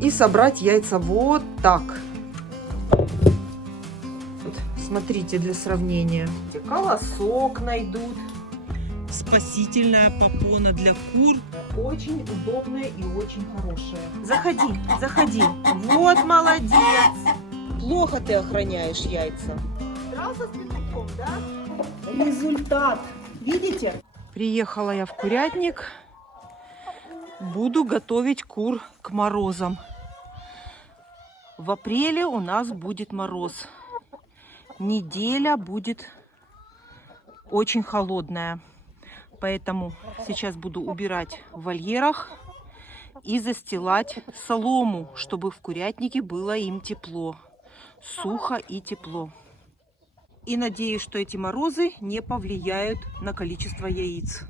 и собрать яйца вот так. Вот, смотрите, для сравнения. Колосок найдут. Спасительная попона для кур. Очень удобная и очень хорошая. Заходи, заходи. Вот молодец. Плохо ты охраняешь яйца. Дрался с петухом, да? Результат. Видите? Приехала я в курятник. Буду готовить кур к морозам. В апреле у нас будет мороз. Неделя будет очень холодная. Поэтому сейчас буду убирать в вольерах и застилать солому, чтобы в курятнике было им тепло. Сухо и тепло. И надеюсь, что эти морозы не повлияют на количество яиц.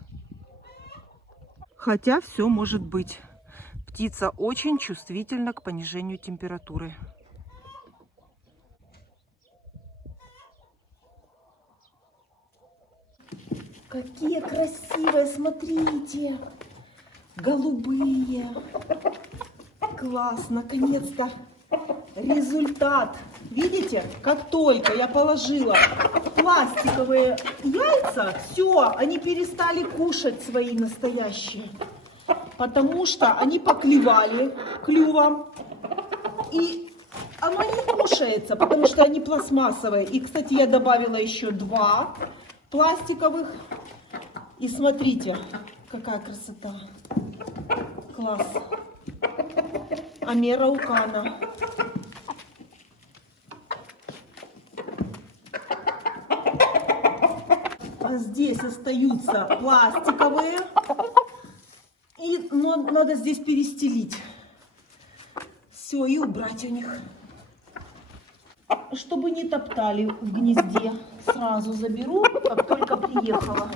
Хотя все может быть. Птица очень чувствительна к понижению температуры. Какие красивые, смотрите. Голубые. Класс, наконец-то результат. Видите, как только я положила пластиковые яйца, все, они перестали кушать свои настоящие. Потому что они поклевали клювом. И оно не кушается, потому что они пластмассовые. И, кстати, я добавила еще 2 пластиковых. И смотрите, какая красота. Класс. Амераукана. А здесь остаются пластиковые. Но надо здесь перестелить. Все, и убрать у них. Чтобы не топтали в гнезде. Сразу заберу, как только приехала.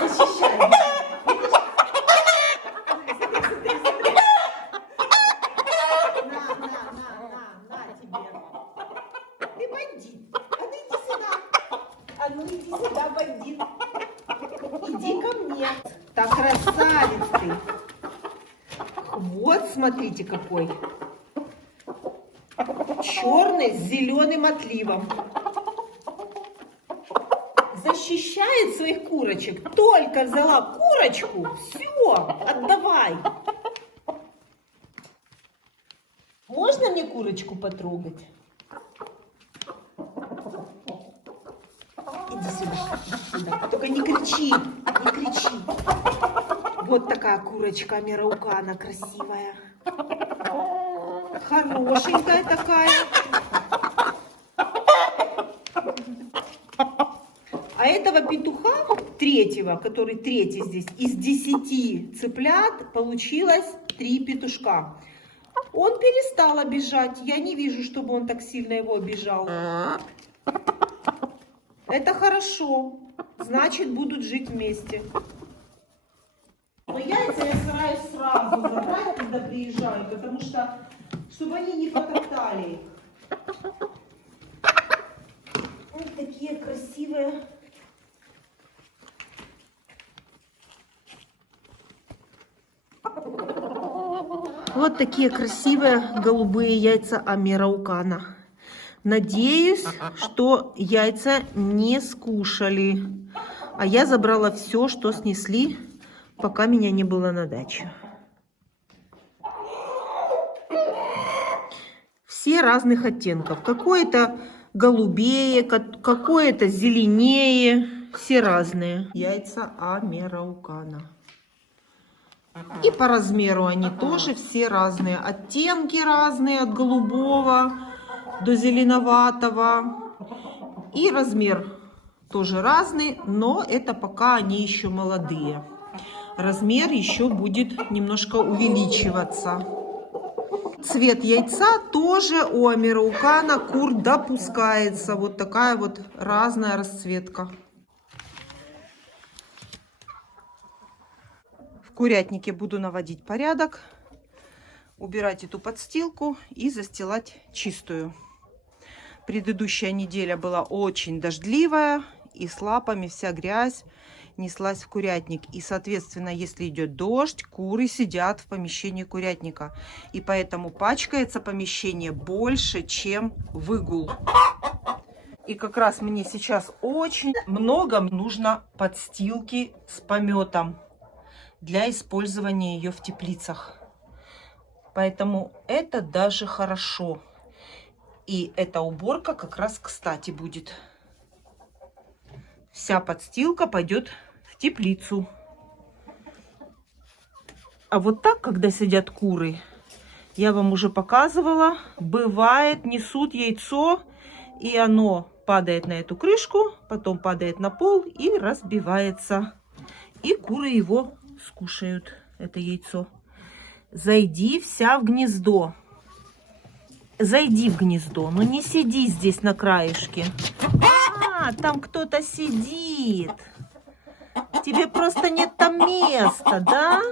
Защищаю. На тебе. Ты бандит. А ну иди сюда. А ну иди сюда, бандит. Иди ко мне. Так, красавец ты. Вот, смотрите, какой. Черный с зеленым отливом. Защищает своих курочек. Только взяла курочку, все, отдавай. Можно мне курочку потрогать? Иди сюда, иди сюда. Только не кричи, не кричи. Вот такая курочка Амераукана красивая. Хорошенькая такая. А этого петуха, третьего, который третий здесь, из 10 цыплят получилось 3 петушка. Он перестал обижать. Я не вижу, чтобы он так сильно его обижал. Это хорошо. Значит, будут жить вместе. Но яйца я стараюсь сразу забрать, когда приезжаю, потому что, чтобы они не потоптали их. Вот такие красивые. Вот такие красивые голубые яйца Амераукана. Надеюсь, что яйца не скушали. А я забрала все, что снесли, пока меня не было на даче. Все разных оттенков. Какое-то голубее, какое-то зеленее. Все разные. Яйца Амераукана. И по размеру они тоже все разные. Оттенки разные, от голубого до зеленоватого. И размер тоже разный, но это пока они еще молодые. Размер еще будет немножко увеличиваться. Цвет яйца тоже у Амераукана кур допускается. Вот такая вот разная расцветка. В курятнике буду наводить порядок, убирать эту подстилку и застилать чистую. Предыдущая неделя была очень дождливая, и с лапами вся грязь неслась в курятник. И, соответственно, если идет дождь, куры сидят в помещении курятника. И поэтому пачкается помещение больше, чем выгул. И как раз мне сейчас очень много нужно подстилки с пометом для использования ее в теплицах. Поэтому это даже хорошо. И эта уборка как раз кстати будет. Вся подстилка пойдет в теплицу. А вот так, когда сидят куры, я вам уже показывала, бывает, несут яйцо, и оно падает на эту крышку, потом падает на пол и разбивается. И куры его скушают, это яйцо. Зайди вся в гнездо. Зайди в гнездо, но не сиди здесь на краешке. А, там кто-то сидит. Тебе просто нет там места, да?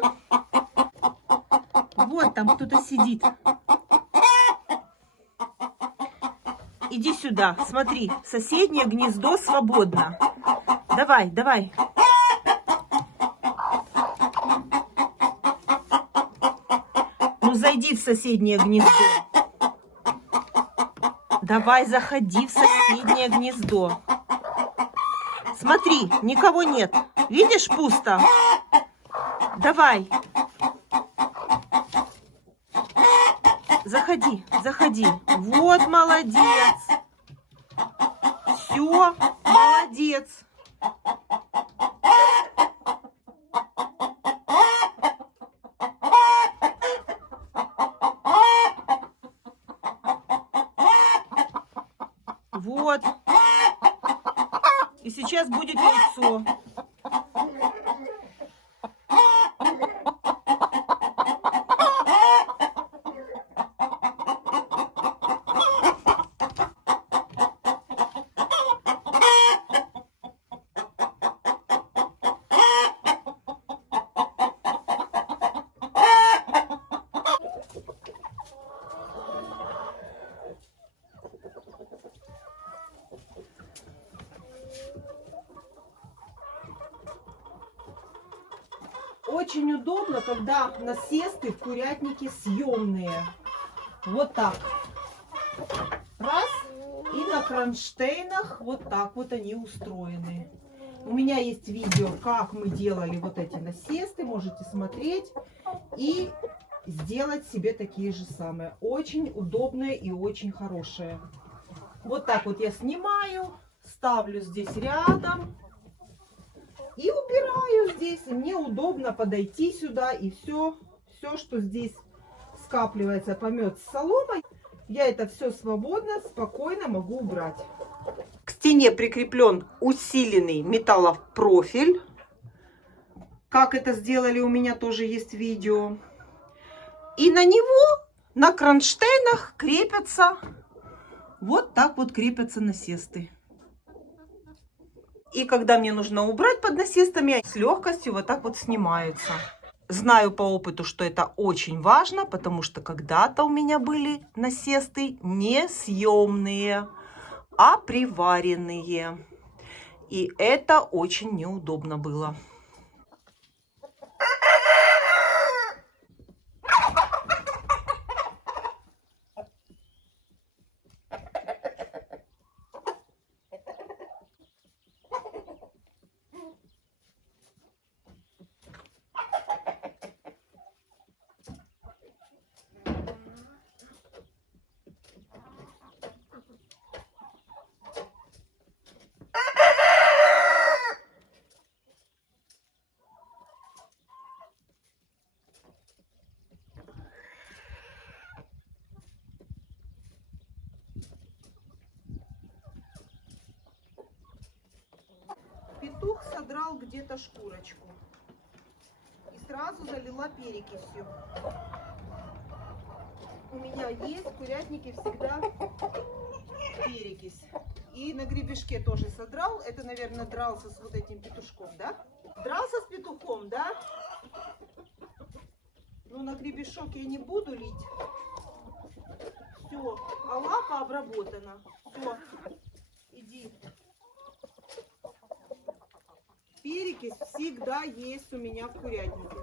Вот там кто-то сидит. Иди сюда, смотри, соседнее гнездо свободно. Давай, давай. Ну, зайди в соседнее гнездо. Давай, заходи в соседнее гнездо. Смотри, никого нет. Видишь, пусто? Давай. Заходи, заходи. Вот, молодец. Все, молодец. Вот. И сейчас будет яйцо. Очень удобно, когда насесты в курятнике съемные. Вот так. Раз. И на кронштейнах вот так вот они устроены. У меня есть видео, как мы делали вот эти насесты. Можете смотреть и сделать себе такие же самые. Очень удобные и очень хорошие. Вот так вот я снимаю, ставлю здесь рядом. И убираю здесь. Мне удобно подойти сюда и все, что здесь скапливается, помет с соломой, я это все свободно, спокойно могу убрать. К стене прикреплен усиленный металлопрофиль. Как это сделали, у меня тоже есть видео. И на него, на кронштейнах крепятся, вот так вот крепятся насесты. И когда мне нужно убрать под насестами, с легкостью вот так вот снимаются. Знаю по опыту, что это очень важно, потому что когда-то у меня были насесты не съемные, а приваренные. И это очень неудобно было. Петух содрал где-то шкурочку и сразу залила перекисью. У меня есть в курятнике всегда перекись. И на гребешке тоже содрал. Это, наверное, дрался с вот этим петушком, да? Дрался с петухом, да? Но на гребешок я не буду лить. Все, а лапа обработана. Все, иди. перекись всегда есть у меня в курятнике.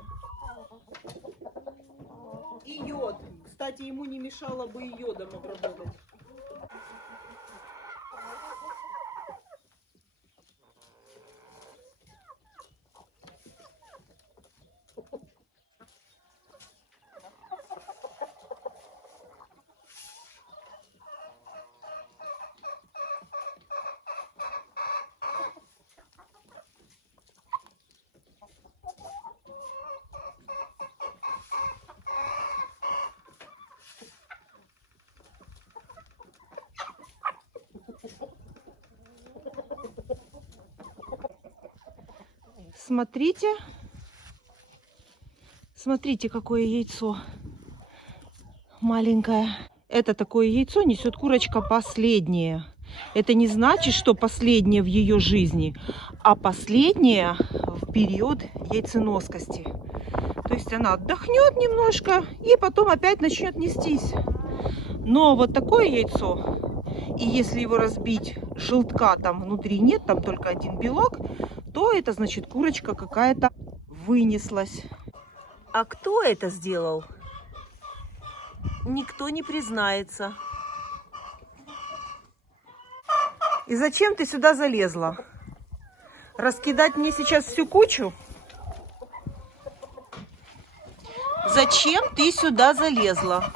И йод. Кстати, ему не мешало бы и йодом обработать. Смотрите. Смотрите, какое яйцо маленькое. Это такое яйцо несет курочка последнее. Это не значит, что последнее в ее жизни, а последнее в период яйценоскости. То есть она отдохнет немножко и потом опять начнет нестись. Но вот такое яйцо, и если его разбить, желтка там внутри нет, там только один белок, то это значит, курочка какая-то вынеслась. А кто это сделал? Никто не признается. И зачем ты сюда залезла? Раскидать мне сейчас всю кучу? Зачем ты сюда залезла?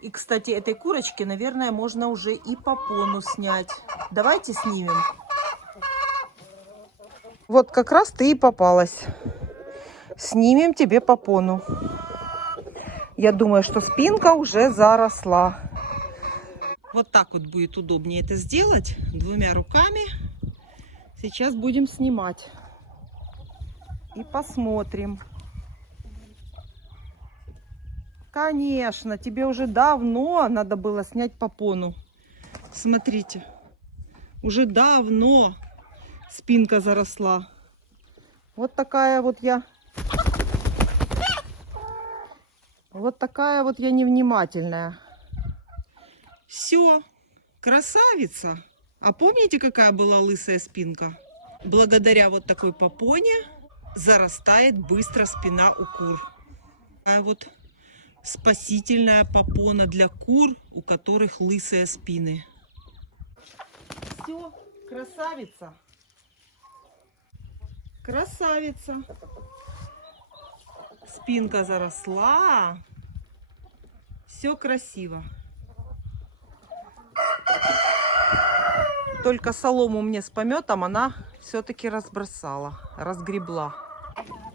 И, кстати, этой курочке, наверное, можно уже и попону снять. Давайте снимем. Вот как раз ты и попалась. Снимем тебе попону. Я думаю, что спинка уже заросла. Вот так вот будет удобнее это сделать двумя руками. Сейчас будем снимать. И посмотрим. Конечно, тебе уже давно надо было снять попону. Смотрите. Уже давно спинка заросла. Вот такая вот я. Вот такая вот я невнимательная. Все, красавица. А помните, какая была лысая спинка? Благодаря вот такой попоне зарастает быстро спина у кур. Такая вот спасительная попона для кур, у которых лысые спины. Все, красавица. Красавица. Спинка заросла. Все красиво. Только солому мне с пометом она все-таки разбросала, разгребла.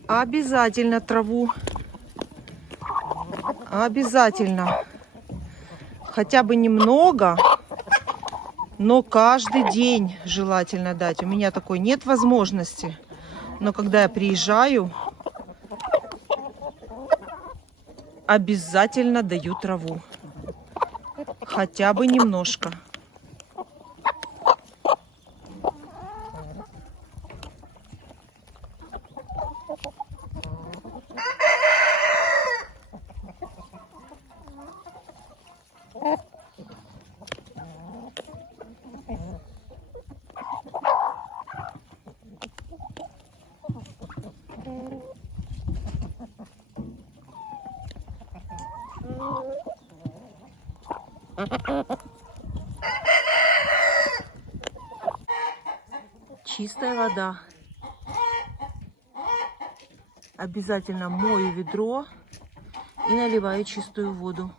Обязательно траву. Обязательно. Хотя бы немного, но каждый день желательно дать. У меня такой нет возможности. Но когда я приезжаю, обязательно даю траву. Хотя бы немножко. Чистая вода. Обязательно мою ведро и наливаю чистую воду.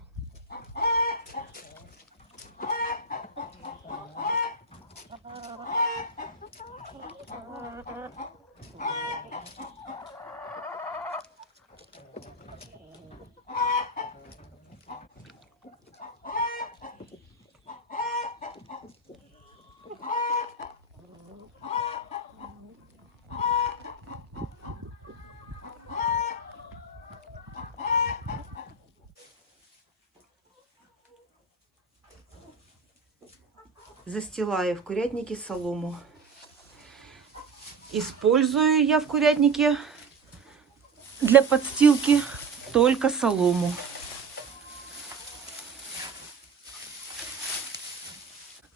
Застилаю в курятнике солому. Использую я в курятнике для подстилки только солому.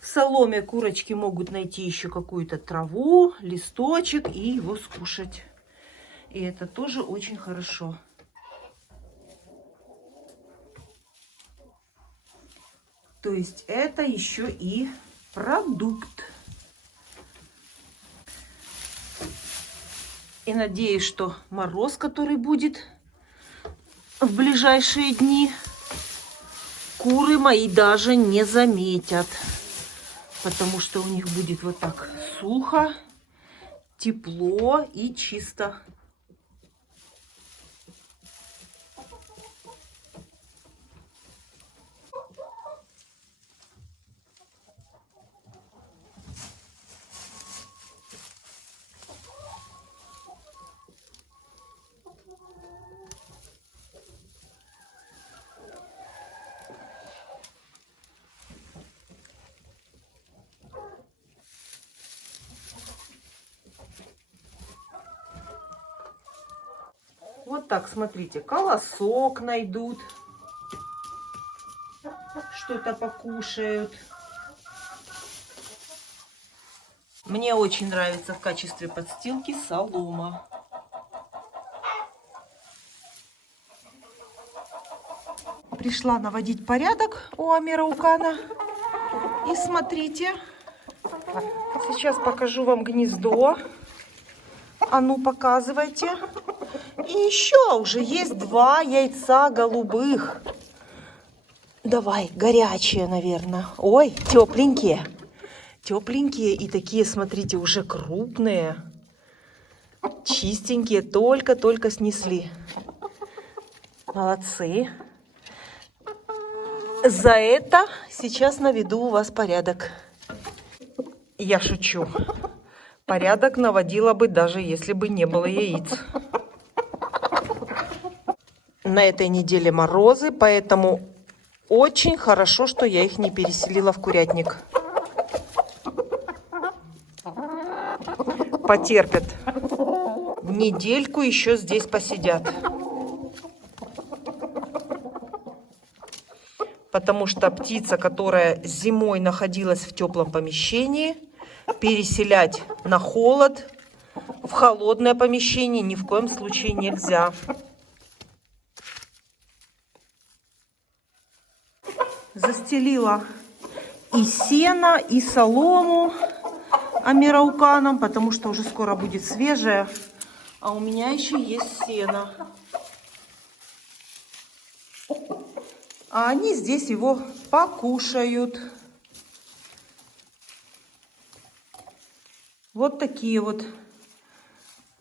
В соломе курочки могут найти еще какую-то траву, листочек и его скушать. И это тоже очень хорошо. То есть это еще и продукт. И надеюсь, что мороз, который будет в ближайшие дни, куры мои даже не заметят. Потому что у них будет вот так сухо, тепло и чисто. Вот так, смотрите, колосок найдут, что-то покушают. Мне очень нравится в качестве подстилки солома. Пришла наводить порядок у Амираукана. И смотрите, сейчас покажу вам гнездо. А ну, показывайте. И еще уже есть 2 яйца голубых. Давай, горячие, наверное. Ой, тепленькие. Тепленькие и такие, смотрите, уже крупные. Чистенькие, только-только снесли. Молодцы. За это сейчас наведу у вас порядок. Я шучу. Порядок наводила бы, даже если бы не было яиц. На этой неделе морозы, поэтому очень хорошо, что я их не переселила в курятник. Потерпят. Недельку еще здесь посидят. Потому что птица, которая зимой находилась в теплом помещении, переселять на холод, в холодное помещение ни в коем случае нельзя. Застелила и сено, и солому амирауканом, потому что уже скоро будет свежее. А у меня еще есть сено. А они здесь его покушают. Вот такие вот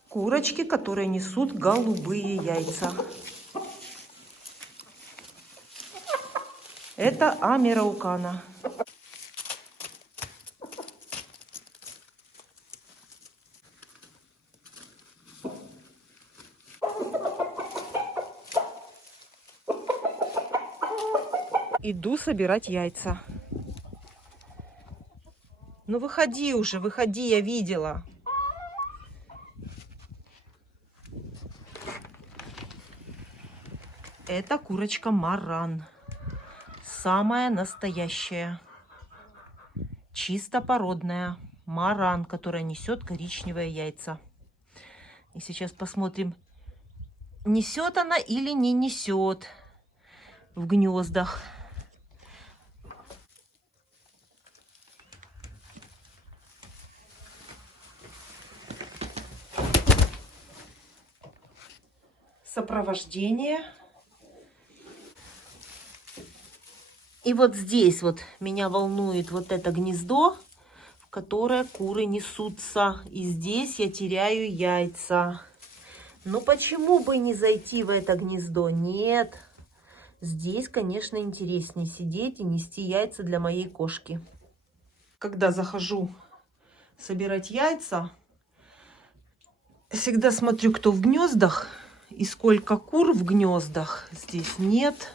курочки, которые несут голубые яйца. Это амираукана. Иду собирать яйца. Ну выходи уже, выходи, я видела. Это курочка маран. Самая настоящая. Чисто породная. Маран, которая несет коричневые яйца. И сейчас посмотрим, несет она или не несет в гнездах. Сопровождение. И вот здесь вот меня волнует вот это гнездо, в которое куры несутся. И здесь я теряю яйца. Ну почему бы не зайти в это гнездо? Нет. Здесь, конечно, интереснее сидеть и нести яйца для моей кошки. Когда захожу собирать яйца, всегда смотрю, кто в гнездах и сколько кур в гнездах. Здесь нет.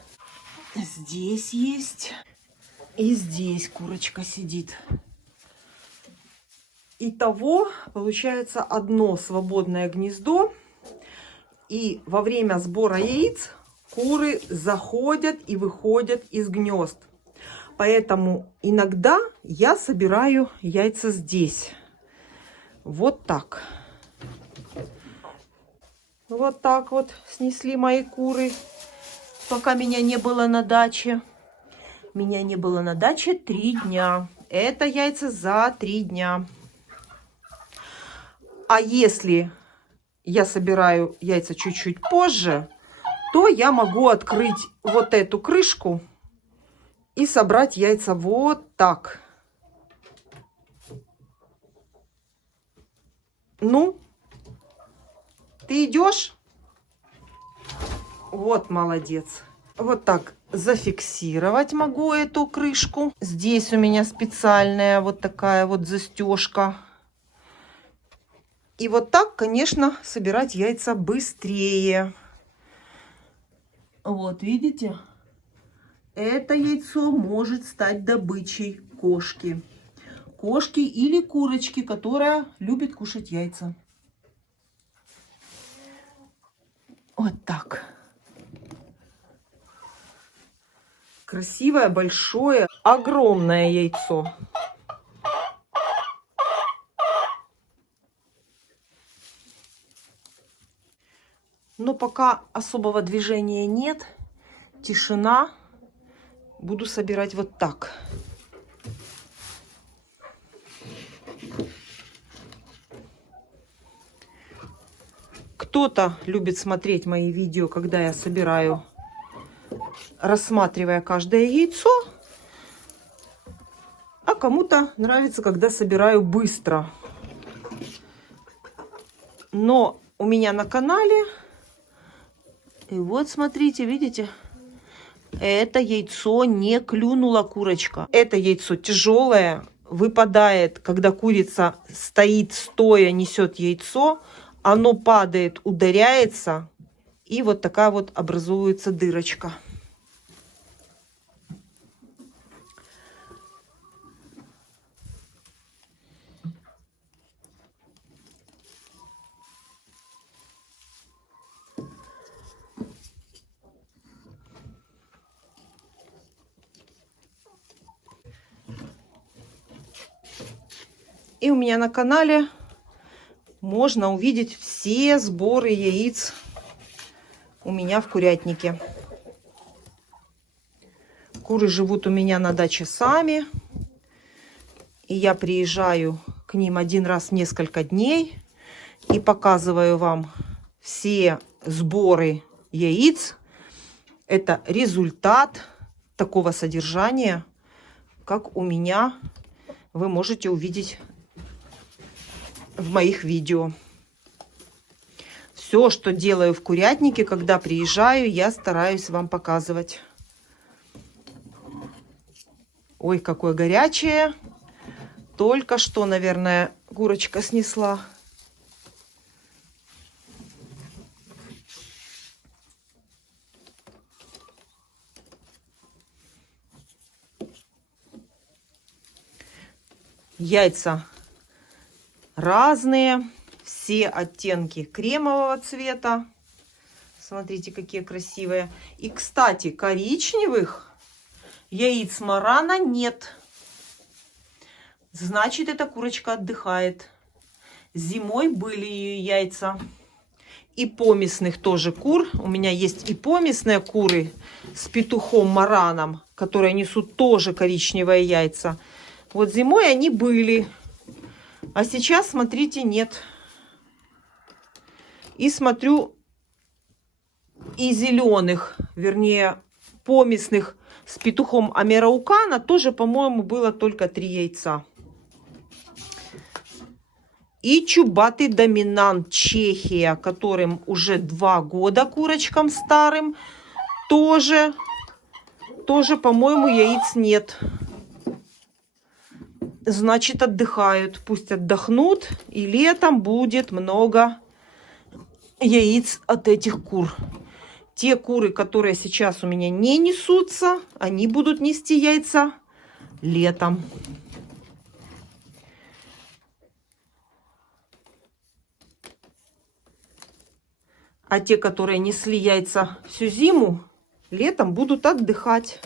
Здесь есть. И здесь курочка сидит. Итого получается одно свободное гнездо. И во время сбора яиц куры заходят и выходят из гнезд. Поэтому иногда я собираю яйца здесь. Вот так. Вот так вот снесли мои куры, пока меня не было на даче. Меня не было на даче 3 дня. Это яйца за 3 дня. А если я собираю яйца чуть-чуть позже, то я могу открыть вот эту крышку и собрать яйца вот так. Ну, ты идешь? Вот молодец. Вот так зафиксировать могу эту крышку. Здесь у меня специальная вот такая вот застежка. И вот так, конечно, собирать яйца быстрее. Вот, видите? Это яйцо может стать добычей кошки. Кошки или курочки, которая любит кушать яйца. Вот так. Красивое, большое, огромное яйцо. Но пока особого движения нет, тишина, буду собирать вот так. Кто-то любит смотреть мои видео, когда я собираю, рассматривая каждое яйцо. А кому-то нравится, когда собираю быстро. Но у меня на канале... И вот, смотрите, видите? Это яйцо не клюнула курочка. Это яйцо тяжелое, выпадает, когда курица стоит стоя, несет яйцо. Оно падает, ударяется, и вот такая вот образуется дырочка. И у меня на канале можно увидеть все сборы яиц у меня в курятнике. Куры живут у меня на даче сами. И я приезжаю к ним один раз в несколько дней и показываю вам все сборы яиц. Это результат такого содержания, как у меня, вы можете увидеть в моих видео. Все, что делаю в курятнике, когда приезжаю, я стараюсь вам показывать. Ой, какое горячее. Только что, наверное, курочка снесла. Яйца разные, все оттенки кремового цвета. Смотрите, какие красивые. И, кстати, коричневых яиц марана нет. Значит, эта курочка отдыхает. Зимой были ее яйца. И помесных тоже кур. У меня есть и помесные куры с петухом мараном, которые несут тоже коричневые яйца. Вот зимой они были. А сейчас, смотрите, нет. И смотрю, и зеленых, вернее, помесных с петухом Амераукана тоже, по-моему, было только 3 яйца. И чубатый доминант Чехия, которым уже 2 года курочкам старым, тоже, по-моему, яиц нет. Значит, отдыхают. Пусть отдохнут, и летом будет много яиц от этих кур. Те куры, которые сейчас у меня не несутся, они будут нести яйца летом. А те, которые несли яйца всю зиму, летом будут отдыхать.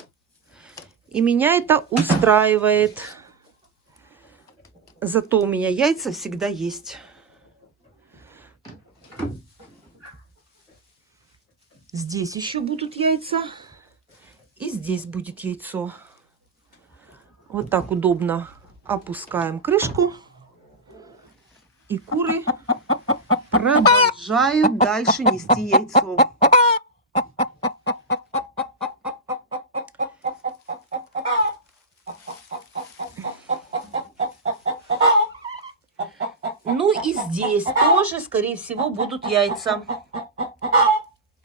И меня это устраивает. Зато у меня яйца всегда есть. Здесь еще будут яйца. И здесь будет яйцо. Вот так удобно опускаем крышку. И куры продолжают дальше нести яйцо. Ну и здесь тоже, скорее всего, будут яйца.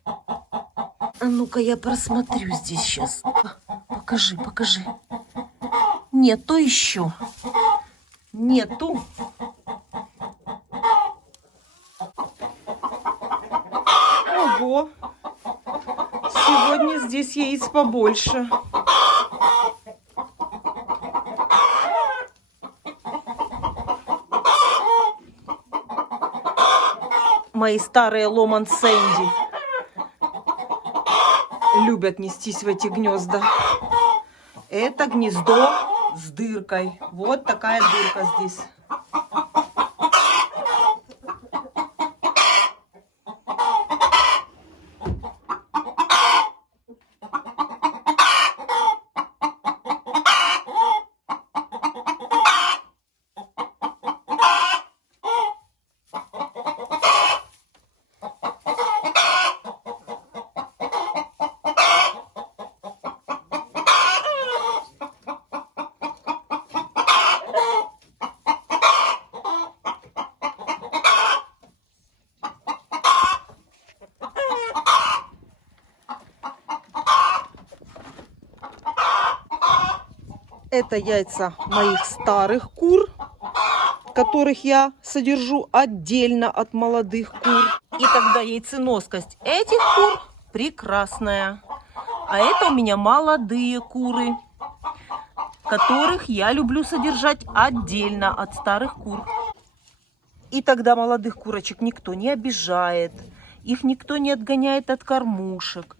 А ну-ка я просмотрю здесь сейчас. Покажи, покажи. Нету еще. Нету. Ого. Сегодня здесь яиц побольше. Мои старые Ломан Сэнди любят нестись в эти гнезда. Это гнездо с дыркой. Вот такая дырка здесь. Это яйца моих старых кур, которых я содержу отдельно от молодых кур. И тогда яйценоскость этих кур прекрасная. А это у меня молодые куры, которых я люблю содержать отдельно от старых кур. И тогда молодых курочек никто не обижает, их никто не отгоняет от кормушек.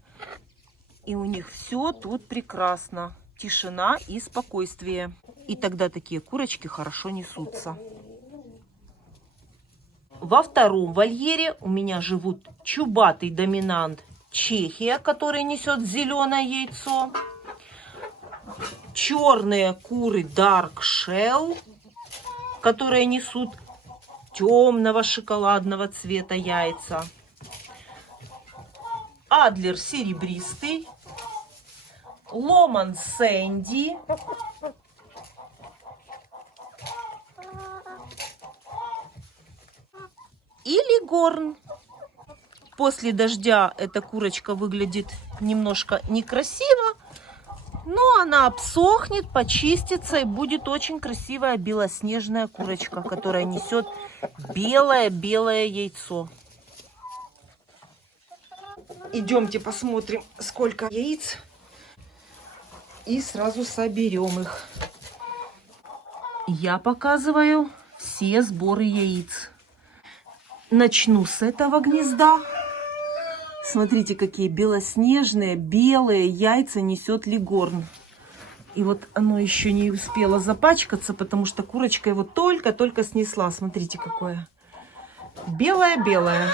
И у них все тут прекрасно. Тишина и спокойствие. И тогда такие курочки хорошо несутся. Во втором вольере у меня живут чубатый доминант Чехия, который несет зеленое яйцо. Черные куры Dark Shell, которые несут темного шоколадного цвета яйца. Адлер серебристый. Ломан Сэнди. И Лигорн. После дождя эта курочка выглядит немножко некрасиво, но она обсохнет, почистится и будет очень красивая белоснежная курочка, которая несет белое-белое яйцо. Идемте посмотрим, сколько яиц. И сразу соберем их. Я показываю все сборы яиц. Начну с этого гнезда. Смотрите, какие белоснежные, белые яйца несет Лигорн. И вот оно еще не успело запачкаться, потому что курочка его только-только снесла. Смотрите, какое. Белое-белое.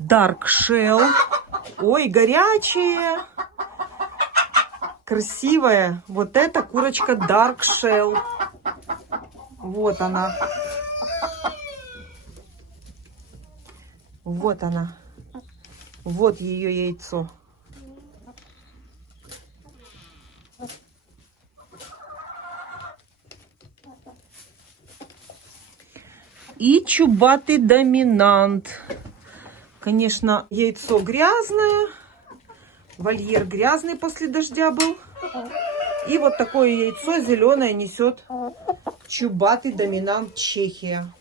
Dark Shell. Ой, горячие. Красивая. Вот эта курочка Dark Shell. Вот она. Вот она. Вот ее яйцо. И чубатый доминант. Конечно, яйцо грязное. Вольер грязный после дождя был. И вот такое яйцо зеленое несет чубатый доминант Чехия.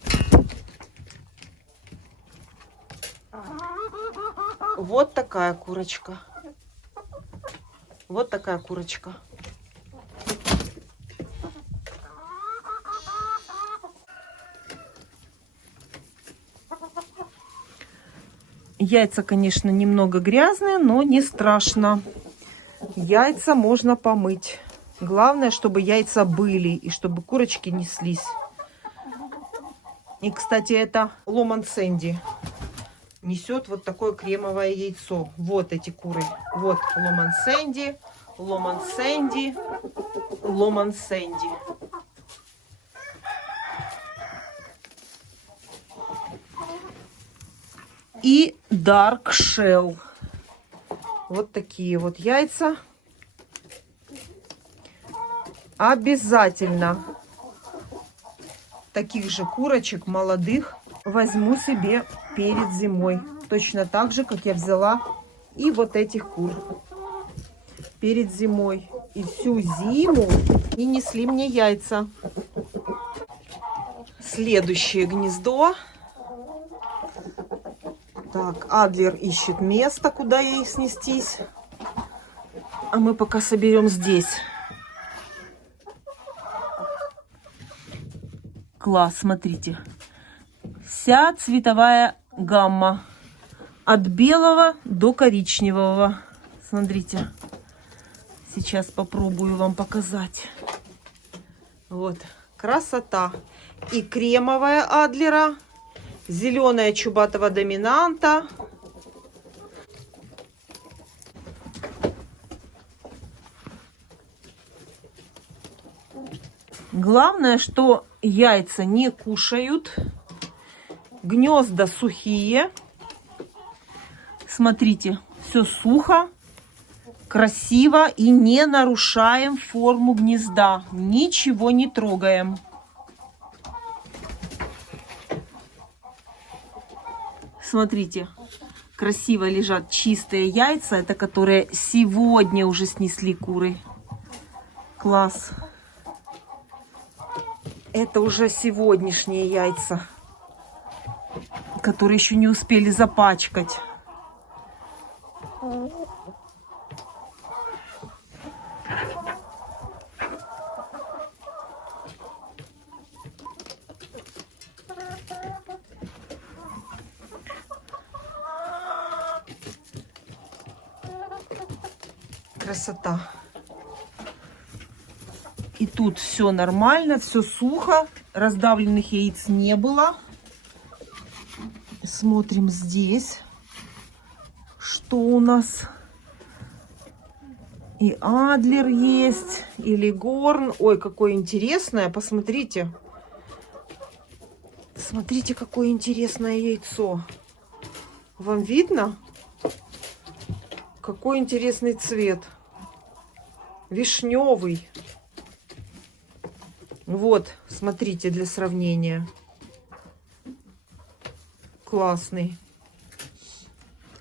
Вот такая курочка. Вот такая курочка. Яйца, конечно, немного грязные, но не страшно. Яйца можно помыть. Главное, чтобы яйца были и чтобы курочки неслись. И, кстати, это Ломан Сэнди несет вот такое кремовое яйцо. Вот эти куры. Вот Ломан Сэнди, Ломан Сэнди, Ломан Сэнди. И Dark Shell. Вот такие вот яйца. Обязательно таких же курочек молодых возьму себе перед зимой. Точно так же, как я взяла и вот этих кур перед зимой. И всю зиму и несли мне яйца. Следующее гнездо. Так, Адлер ищет место, куда ей снестись. А мы пока соберем здесь. Класс, смотрите. Вся цветовая гамма. От белого до коричневого. Смотрите. Сейчас попробую вам показать. Вот. Красота. И кремовая Адлера. Зеленая чубатого доминанта. Главное, что яйца не кушают. Гнезда сухие. Смотрите, все сухо, красиво и не нарушаем форму гнезда. Ничего не трогаем. Смотрите, красиво лежат чистые яйца. Это которые сегодня уже снесли куры. Класс. Это уже сегодняшние яйца, которые еще не успели запачкать. Красота. И тут все нормально, все сухо. Раздавленных яиц не было. Смотрим здесь, что у нас. И Адлер есть, и Легорн. Ой, какое интересное, посмотрите. Смотрите, какое интересное яйцо. Вам видно? Какой интересный цвет. Вишневый. Вот, смотрите, для сравнения. Классный.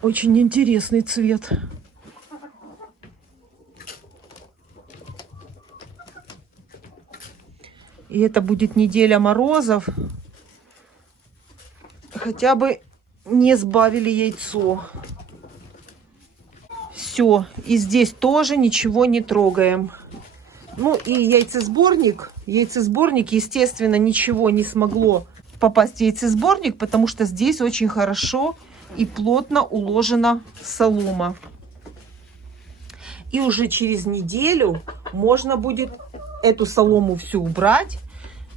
Очень интересный цвет. И это будет неделя морозов. Хотя бы не сбавили яйцо. Все. И здесь тоже ничего не трогаем. Ну и яйцесборник. Яйцесборник, естественно, ничего не смогло попасть в яйцесборник, потому что здесь очень хорошо и плотно уложена солома. И уже через неделю можно будет эту солому всю убрать.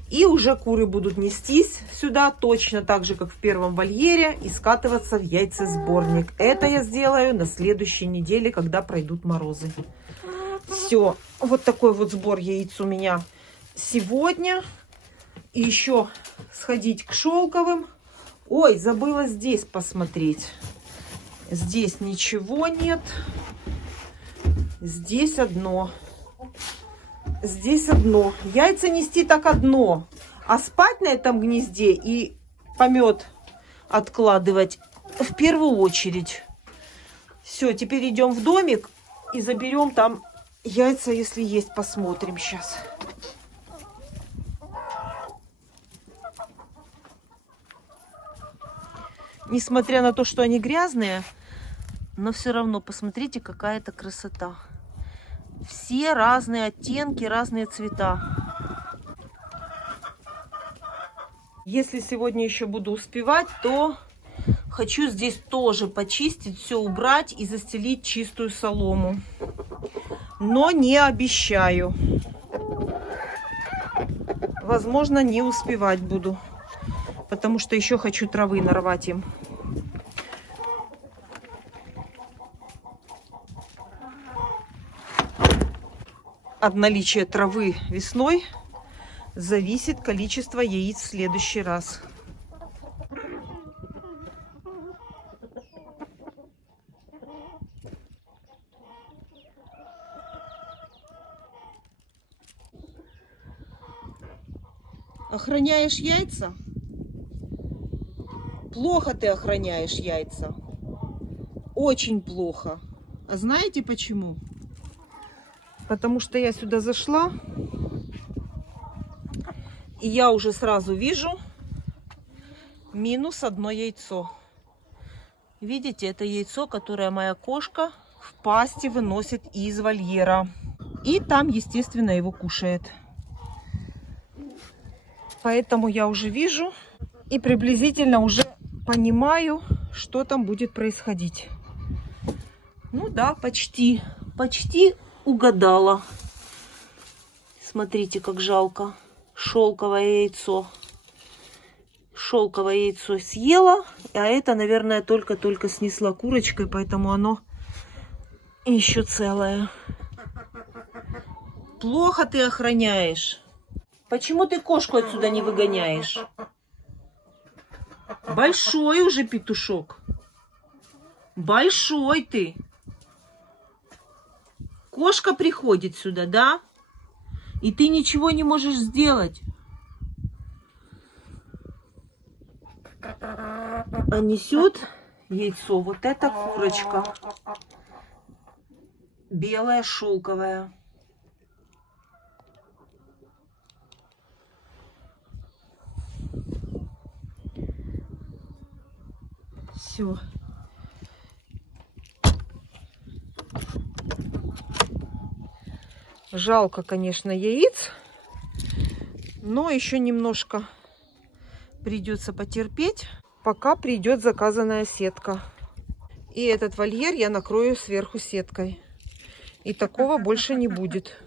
И уже куры будут нестись сюда точно так же, как в первом вольере, и скатываться в яйцесборник. Это я сделаю на следующей неделе, когда пройдут морозы. Все. Вот такой вот сбор яиц у меня сегодня. И еще сходить к шелковым. Ой, забыла здесь посмотреть. Здесь ничего нет. Здесь одно. Здесь одно. Яйца нести так одно. А спать на этом гнезде и помет откладывать в первую очередь. Все, теперь идем в домик и заберем там яйца, если есть. Посмотрим сейчас. Несмотря на то, что они грязные, но все равно посмотрите, какая это красота. Все разные оттенки, разные цвета. Если сегодня еще буду успевать, то хочу здесь тоже почистить, все убрать и застелить чистую солому. но не обещаю. Возможно, не успевать буду, потому что еще хочу травы нарвать им. От наличия травы весной зависит количество яиц в следующий раз. Охраняешь яйца? Плохо ты охраняешь яйца. Очень плохо. А знаете почему? Потому что я сюда зашла, и я уже сразу вижу минус одно яйцо. Видите, это яйцо, которое моя кошка в пасти выносит из вольера. И там, естественно, его кушает. Поэтому я уже вижу и приблизительно уже понимаю, что там будет происходить. Ну да, почти угадала. Смотрите, как жалко. Шелковое яйцо. Шелковое яйцо съела, а это, наверное, только-только снесла курочкой, поэтому оно еще целое. Плохо ты охраняешь. Почему ты кошку отсюда не выгоняешь? Большой уже петушок. Большой ты. Кошка приходит сюда, да? И ты ничего не можешь сделать. А несет яйцо вот эта курочка. Белая, шелковая. Все. Жалко, конечно, яиц, но еще немножко придется потерпеть, пока придет заказанная сетка. И этот вольер я накрою сверху сеткой. И такого больше не будет.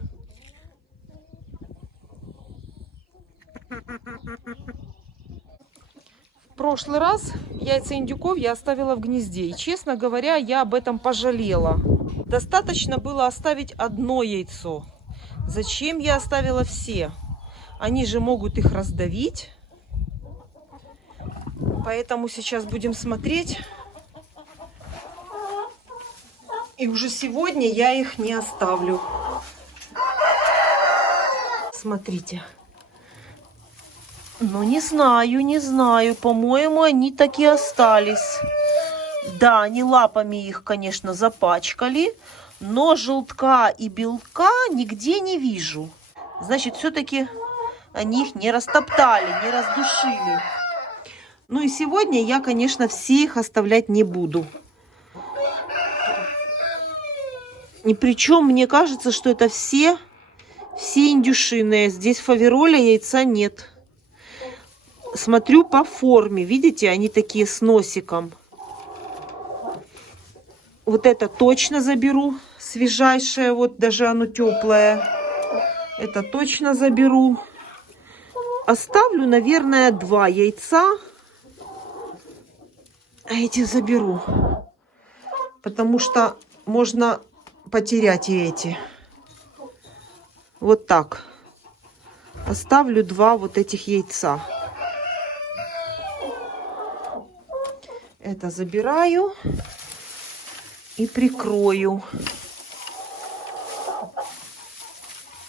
В прошлый раз яйца индюков я оставила в гнезде. И, честно говоря, я об этом пожалела. Достаточно было оставить одно яйцо. Зачем я оставила все? Они же могут их раздавить. Поэтому сейчас будем смотреть. И уже сегодня я их не оставлю. Смотрите. Ну, не знаю. По-моему, они так и остались. Да, они лапами их, конечно, запачкали. Но желтка и белка нигде не вижу. Значит, все-таки они их не растоптали, не раздушили. Ну и сегодня я, конечно, все их оставлять не буду. И причем мне кажется, что это все индюшиные. Здесь фавероля, яйца нет. Смотрю по форме. Видите, они такие с носиком. Вот это точно заберу. Свежайшее, вот даже оно теплое. Это точно заберу. Оставлю, наверное, 2 яйца. А эти заберу. Потому что можно потерять и эти. Вот так. Оставлю 2 вот этих яйца. Это забираю и прикрою.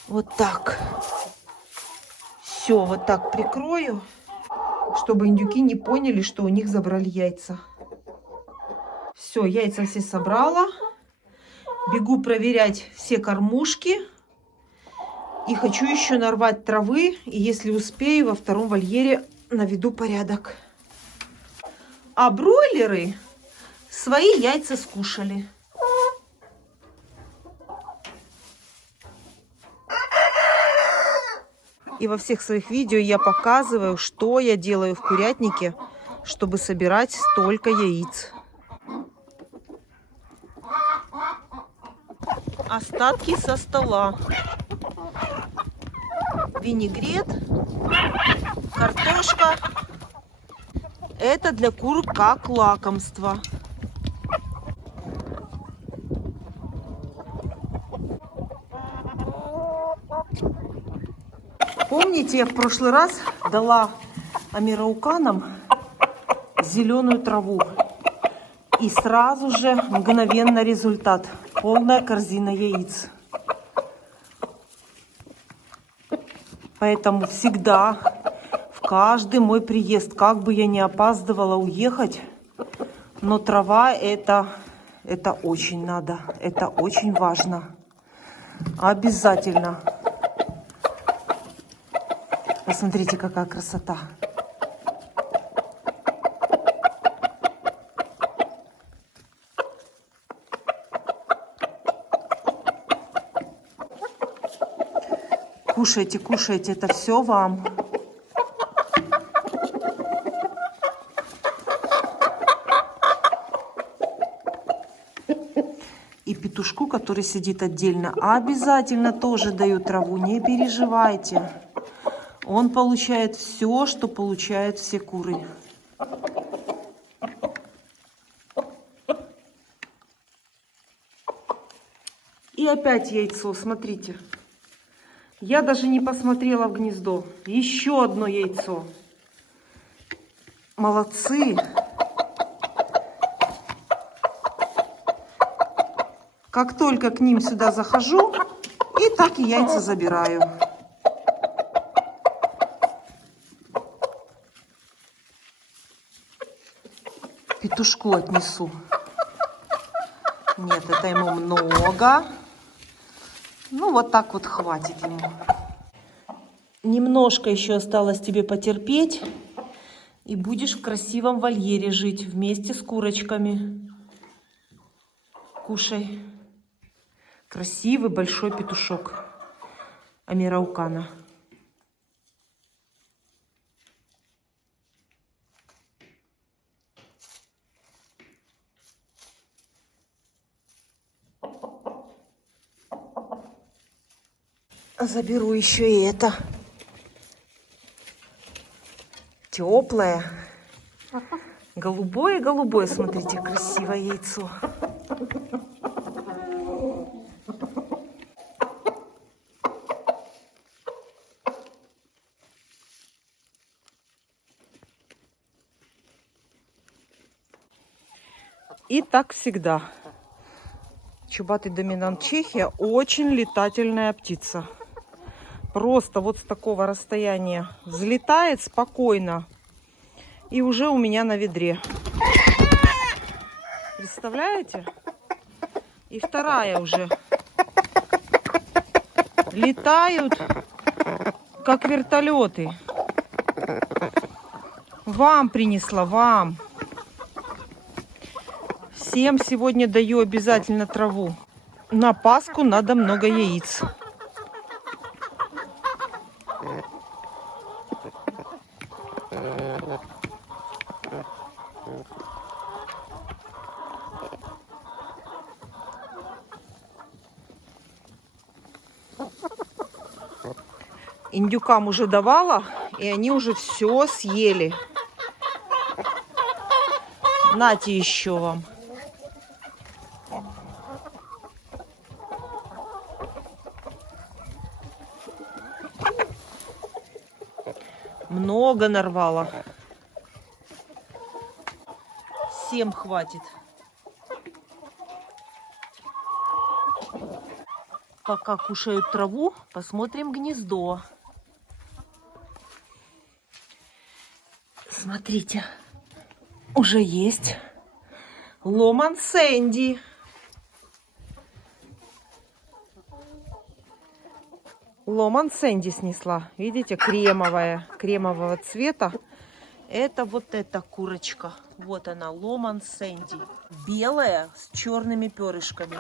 Вот так. Все, вот так прикрою, чтобы индюки не поняли, что у них забрали яйца. Все, яйца все собрала. Бегу проверять все кормушки. И хочу еще нарвать травы. И если успею, во втором вольере наведу порядок. А бройлеры свои яйца скушали. И во всех своих видео я показываю, что я делаю в курятнике, чтобы собирать столько яиц. Остатки со стола. Винегрет, картошка. Это для кур как лакомство. Помните, я в прошлый раз дала амирауканам зеленую траву. И сразу же мгновенно результат. Полная корзина яиц. Поэтому всегда, в каждый мой приезд, как бы я ни опаздывала уехать, но трава это очень надо. Это очень важно. Обязательно. Посмотрите, какая красота. Кушайте, кушайте, это все вам. И петушку, который сидит отдельно, обязательно тоже даю траву, не переживайте. Он получает все, что получают все куры. И опять яйцо, смотрите. Я даже не посмотрела в гнездо. Еще одно яйцо. Молодцы. Как только к ним сюда захожу, и так и яйца забираю. Петушку отнесу. Нет, это ему много. Ну, вот так вот хватит ему. Немножко еще осталось тебе потерпеть. И будешь в красивом вольере жить вместе с курочками. Кушай. Красивый большой петушок амираукана. Заберу еще и это. Теплое. Голубое-голубое. Смотрите, красивое яйцо. И так всегда. Чубатый доминант Чехия очень летательная птица. Просто вот с такого расстояния взлетает спокойно. И уже у меня на ведре. Представляете? И вторая уже. Летают, как вертолеты. Вам принесла, вам. Всем сегодня даю обязательно траву. На Пасху надо много яиц. Индюкам уже давала, и они уже все съели. Нате еще вам. Много нарвала. Всем хватит. Пока кушают траву, посмотрим гнездо. Смотрите, уже есть ломан Сэнди. Ломан Сэнди снесла. Видите, кремового цвета. Это вот эта курочка. Вот она, ломан Сэнди. Белая с черными перышками.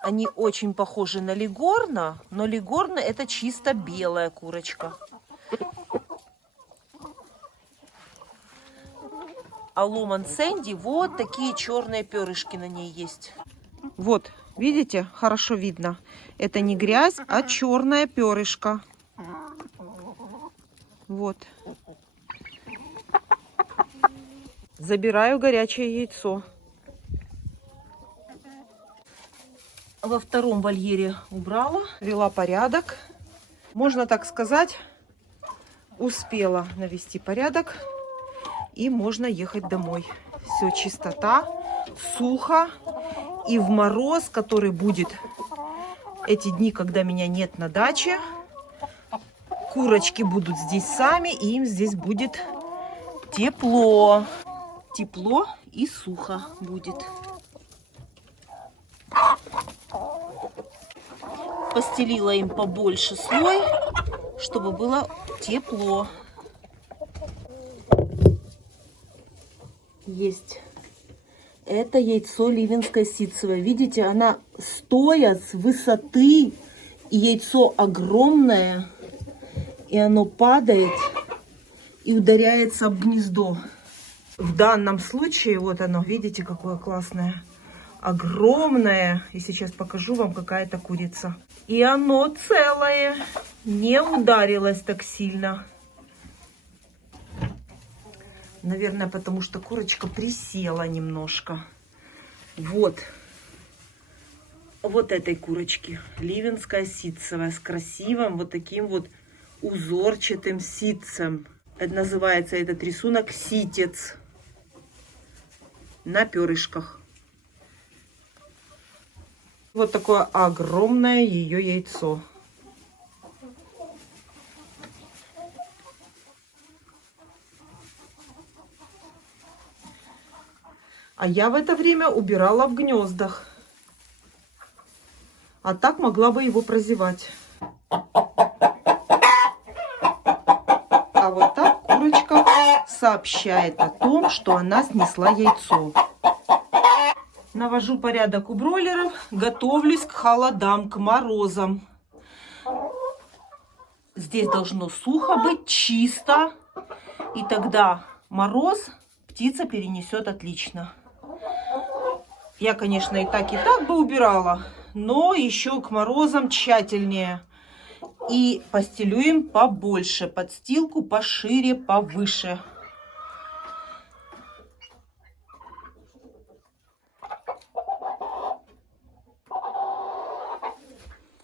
Они очень похожи на лигорна, но лигорна это чисто белая курочка. А ломан Сэнди вот такие черные перышки на ней есть. Вот, видите, хорошо видно. Это не грязь, а черное перышко. Вот. Забираю горячее яйцо. Во втором вольере убрала, вела порядок. Можно так сказать, успела навести порядок. И можно ехать домой. Все, чистота, сухо. И в мороз, который будет эти дни, когда меня нет на даче, курочки будут здесь сами, и им здесь будет тепло. Тепло и сухо будет. Постелила им побольше слой, чтобы было тепло. Есть. Это яйцо ливенское ситцевое. Видите, она стоя с высоты, и яйцо огромное, и оно падает и ударяется об гнездо. В данном случае, вот оно, видите, какое классное, огромное. И сейчас покажу вам, какая это курица. И оно целое, не ударилось так сильно. Наверное, потому что курочка присела немножко. Вот. Вот этой курочки. Ливенская ситцевая. С красивым вот таким вот узорчатым ситцем. Это называется этот рисунок ситец. На перышках. Вот такое огромное ее яйцо. А я в это время убирала в гнездах. А так могла бы его прозевать. А вот так курочка сообщает о том, что она снесла яйцо. Навожу порядок у бройлеров. Готовлюсь к холодам, к морозам. Здесь должно сухо быть, чисто. И тогда мороз птица перенесет отлично. Я, конечно, и так бы убирала, но еще к морозам тщательнее. И постелю им побольше, подстилку пошире, повыше.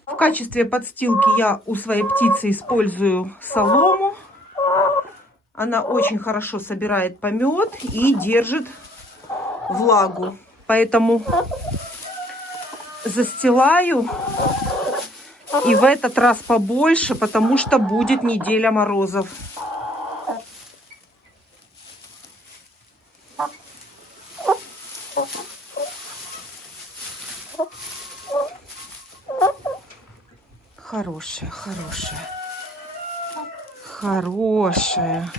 В качестве подстилки я у своей птицы использую солому. Она очень хорошо собирает помет и держит влагу. Поэтому застилаю, и в этот раз побольше, потому что будет неделя морозов. Хорошая, хорошая. Хорошая.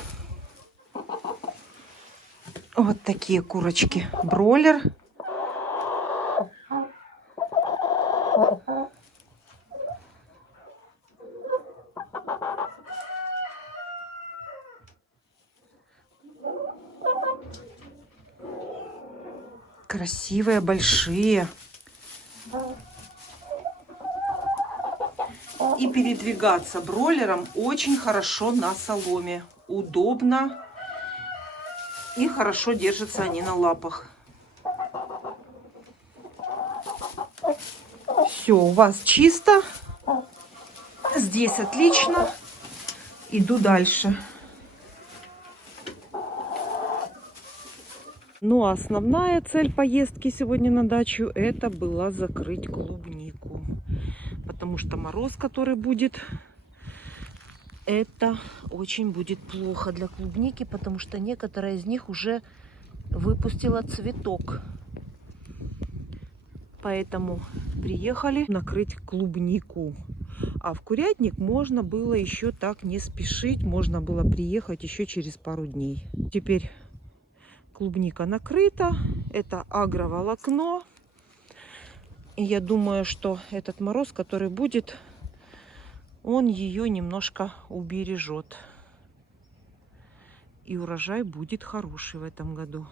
Вот такие курочки. Бройлер. Красивые, большие. И передвигаться бройлером очень хорошо на соломе. Удобно. И хорошо держатся они на лапах. Все, у вас чисто. Здесь отлично. Иду дальше. Ну, а основная цель поездки сегодня на дачу, это была закрыть клубнику. Потому что мороз, который будет, это очень будет плохо для клубники, потому что некоторые из них уже выпустила цветок. Поэтому приехали накрыть клубнику. А в курятник можно было еще так не спешить. Можно было приехать еще через пару дней. Теперь клубника накрыта. Это агроволокно. И я думаю, что этот мороз, который будет, он ее немножко убережет. И урожай будет хороший в этом году.